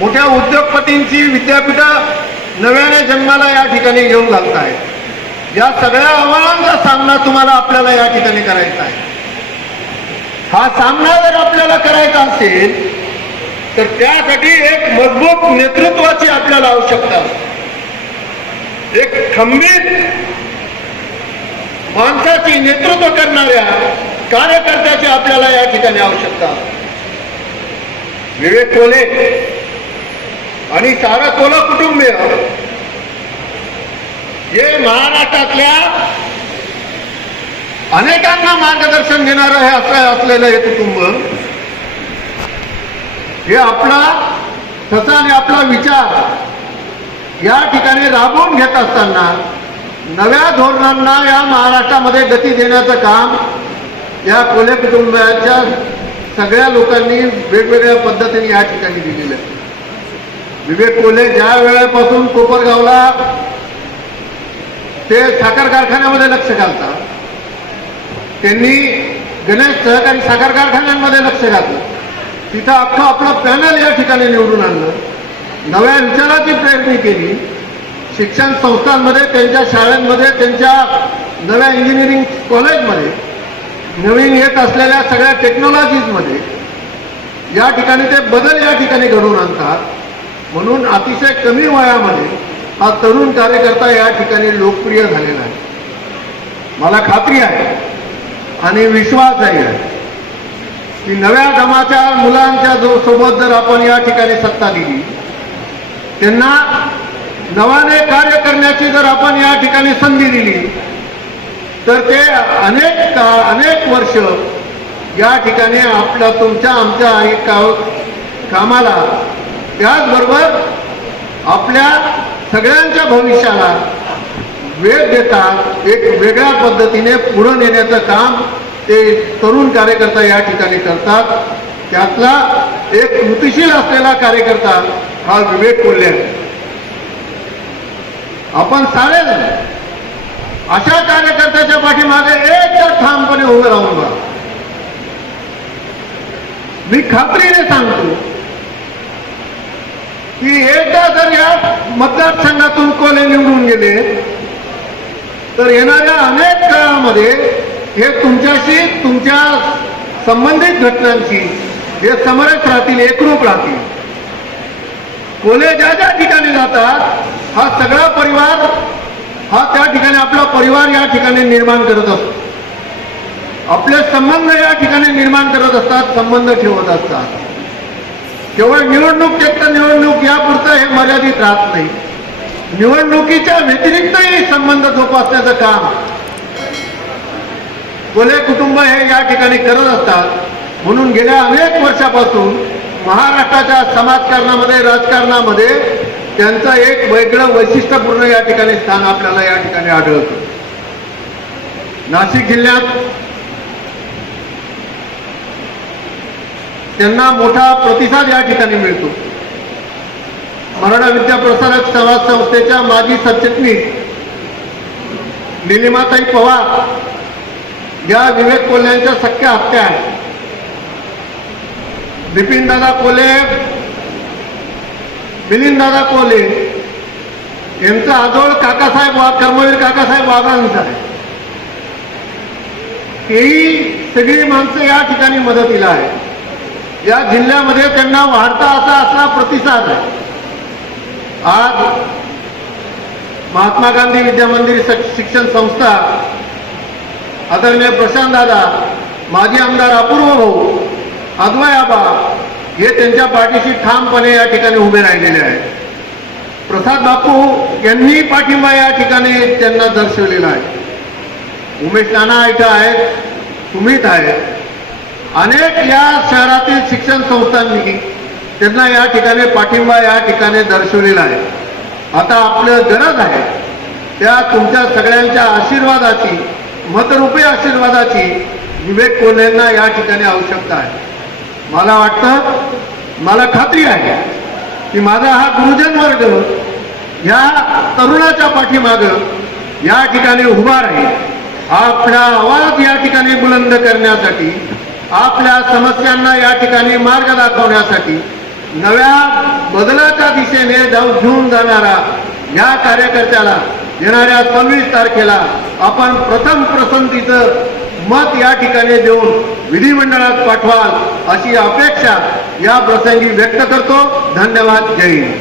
मोठ्या उद्योगपतींची विद्यापीठं नव्याने जन्माला या ठिकाणी घेऊन घालतायत। या सगळ्या आव्हानांचा सामना तुम्हाला आपल्याला या ठिकाणी करायचा आहे। हा सामना जर आपल्याला करायचा असेल तर त्यासाठी एक मजबूत नेतृत्वाची आपल्याला आवश्यकता असते। एक खंबीर माणसाची नेतृत्व करणाऱ्या कार्यकर्त्याची आपल्याला या ठिकाणी आवश्यकता असते। विवेक कोल्हे आणि सारा कोल्हे कुटुंबीय हे महाराष्ट्रातल्या अनेकांना मार्गदर्शन देणारं हे असलेलं हे कुटुंब हे आपला ठसा आणि आपला विचार या ठिकाणी राबवून घेत असताना नव्या धोरणांना या महाराष्ट्रामध्ये गती देण्याचं काम या कोल्हे कुटुंबाच्या सगळ्या लोकांनी वेगवेगळ्या पद्धतीने या ठिकाणी दिलेलं आहे। विवेक कोल्हे ज्या वेळेपासून कोपरगावला ते साखर कारखान्यामध्ये लक्ष घालतात, त्यांनी गणेश सहकारी साखर कारखान्यांमध्ये लक्ष घातलं, तिथं अख्खं आपलं पॅनल या ठिकाणी निवडून आणलं, नव्या विचाराची प्रेरणी केली, शिक्षण संस्थांमध्ये, त्यांच्या शाळांमध्ये, त्यांच्या नव्या इंजिनिअरिंग कॉलेजमध्ये, नवीन येत असलेल्या सगळ्या टेक्नॉलॉजीजमध्ये या ठिकाणी ते बदल या ठिकाणी घडवून आणतात। म्हणून अतिशय कमी वयामध्ये हा तरुण कार्यकर्ता या ठिकाणी लोकप्रिय झालेला आहे। मला खात्री आहे आणि विश्वास आहे की नव्या दमाच्या मुलांच्या सोबत जर आपण या ठिकाणी सत्ता दिली, त्यांना नव्याने कार्य करण्याची जर आपण या ठिकाणी संधी दिली तर ते अनेक वर्ष या ठिकाणी आपल्या तुमच्या आमच्या कामाला, त्याचबरोबर आपल्या सगळ्यांच्या भविष्याला वेळ देतात एक वेगळ्या पद्धतीने पुढे नेण्याचं काम ते तरुण कार्यकर्ता या ठिकाणी करतात। त्यातला एक कृतिशील असलेला कार्यकर्ता हा विवेक कोल्हे आहे। आपण सारेजण अशा कार्यकर्त्याच्या पाठीमागे एकदा ठामपणे उभे राहून बघा। मी खात्रीने सांगतो की एकदा जर या मतदारसंघातून कोल्हे निवडून गेले तर येणाऱ्या अनेक काळामध्ये हे तुमच्याशी, तुमच्या संबंधित घटनांशी हे समरस राहतील, एकरूप राहतील। कोल्हे ज्या ज्या ठिकाणी जातात हा सगळा परिवार हा त्या ठिकाणी आपला परिवार या ठिकाणी निर्माण करत असतो, आपले संबंध या ठिकाणी निर्माण करत असतात, संबंध ठेवत असतात। केवळ निवडणूक एकतर निवडणूक यापुरतं हे मर्यादित राहत नाही, निवडणुकीच्या व्यतिरिक्तही संबंध जोपासण्याचं काम कोल्हे कुटुंब हे या ठिकाणी करत असतात। म्हणून गेल्या अनेक वर्षापासून महाराष्ट्राच्या समाजकारणामध्ये, राजकारणामध्ये त्यांचं एक वेगळं वैशिष्ट्यपूर्ण या ठिकाणी स्थान आपल्याला या ठिकाणी आढळतं। नाशिक जिल्ह्यात त्यांना मोठा प्रतिसाद या ठिकाणी मिळतो। मराठा विद्या प्रसारक समाज संस्थेच्या माजी सरचिटणीस निलिमाताई पवार या विवेक कोल्ह्यांच्या सख्या आत्या आहेत। बिपिनदादा कोल्हे, मिलिंददादा कोल्हे यांचा आजोळ काकासाहेब कर्मवीर काकासाहेब वाघांचा आहे। ही सगळी माणसं या ठिकाणी मदतीला आहे। या जिल्ह्यामध्ये त्यांना वाढता असा प्रतिसाद आहे। आज महात्मा गांधी विद्या मंदिर शिक्षण संस्था, आदरणीय प्रशांत दादा, माजी आमदार अपूर्व भाऊ, अद्वय आबा हे त्यांच्या पाठीशी ठामपणे या ठिकाणी उभे राहिलेले आहेत। प्रसाद बापू यांनी पाठिंबा या ठिकाणी त्यांना दर्शवलेला आहे। उमेश नाना इथं आहेत, सुमित आहेत, अनेक या शहरातील शिक्षण संस्थांनी त्यांना या ठिकाणी पाठिंबा या ठिकाणी दर्शवलेला आहे। आता आपलं गरज आहे त्या तुमच्या सगळ्यांच्या आशीर्वादाची, मतरूपी आशीर्वादाची विवेक कोल्हेंना या ठिकाणी आवश्यकता आहे। मला वाटतं, मला खात्री आहे की माझा हा गुरुजन वर्ग या तरुणाच्या पाठीमागं या ठिकाणी उभा राहील। आपला आवाज या ठिकाणी बुलंद करण्यासाठी, आपल्या समस्यांना या ठिकाणी मार्ग दाखवण्यासाठी नव्या बदलाच्या दिशेने घेऊन जाणारा या कार्यकर्त्याला येणाऱ्या 26 तारखेला आपण प्रथम पसंतीचं मत या ठिकाणी देऊन विधिमंडळात पाठवाल अशी अपेक्षा या प्रसंगी व्यक्त करतो. धन्यवाद. जय हिंद.